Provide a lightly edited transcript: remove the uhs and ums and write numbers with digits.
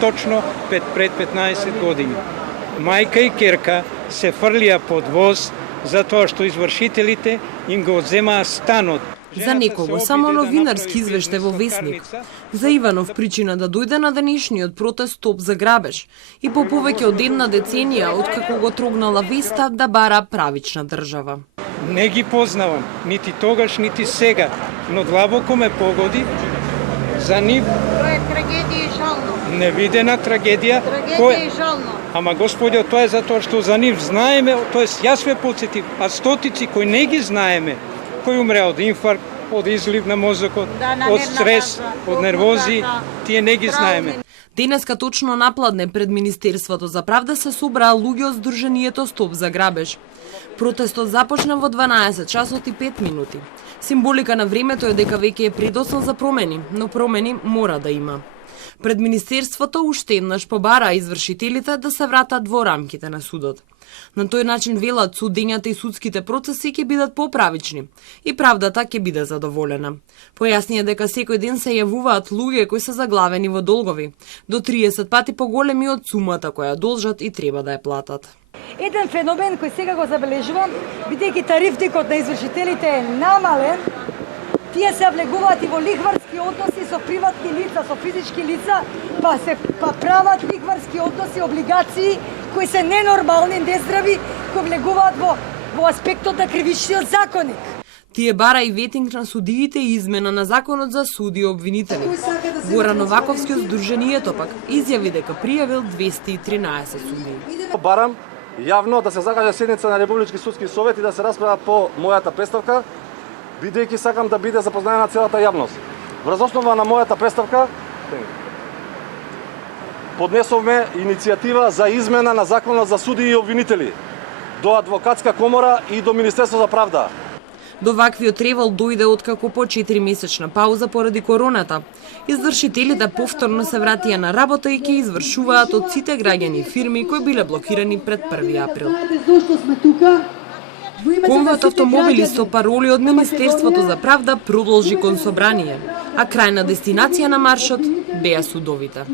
точно пред 15 години. Мајка и керка се фрлија под воз затоа што извршителите им го одземаа станот. За некого само новинарски извештај во Весник. За Иванов причина да дојде на денешниот протест Стоп за грабеж и по повеќе од една деценија откако го трогнала веста да бара правична држава. Не ги познавам, нити тогаш, нити сега, но длабоко ме погоди за нив. Тоа е трагедија и жално. Невидена трагедија. Трагедија и жално. Ама Господјо, тоа е затоа што за нив знаеме, тоест јас ве потсетив, а стотици кои не ги знаеме, кои умреа од инфаркт, од излив на мозокот, од стрес, од нервози, тие не ги знаеме. Денеска точно напладне пред Министерството за правда се собраа луѓе од Сдруженијето Стоп за грабеж. Протестот започна во 12 часот и 5 минути. Символика на времето е дека веќе е предоцна за промени, но промени мора да има. Пред Министерството уште еднаш побараа извршителите да се вратат во рамките на судот. На тој начин велат судењата и судските процеси ќе бидат поправични и правдата ќе биде задоволена. Појаснија дека секој ден се јавуваат луѓе кои се заглавени во долгови, до 30 пати поголеми од сумата која должат и треба да ја платат. Еден феномен кој сега го забележувам, бидејќи тарифникот на извршителите е намален, тие се влегуваат и во лихварски односи со приватни лица, со физички лица, па прават лихварски односи, облигации кои се ненормални, нездрави, кои влегуваат во аспектот на кривичниот законник. Тие бара и ветинг на судиите и измена на законот за суди и обвинители. Горан Новаковски од Сдруженијето пак изјави дека пријавил 213 суди. Барам јавно да се закаже седница на Републички судски совет и да се расправа по мојата представка, бидејќи сакам да биде запознаена целата јавност. Врз основа на мојата представка поднесовме иницијатива за измена на законот за суди и обвинители до Адвокатска комора и до Министерство за правда. До ваквиот револ дојде откако по 4-месечна пауза поради короната. Извршителите повторно се вратија на работа и ќе извршуваат од сите граѓани и фирми кои биле блокирани пред 1 април. Конвојот автомобили со пароли од Министерството за правда продолжи кон собрание, а крајна дестинација на маршот беа судовите.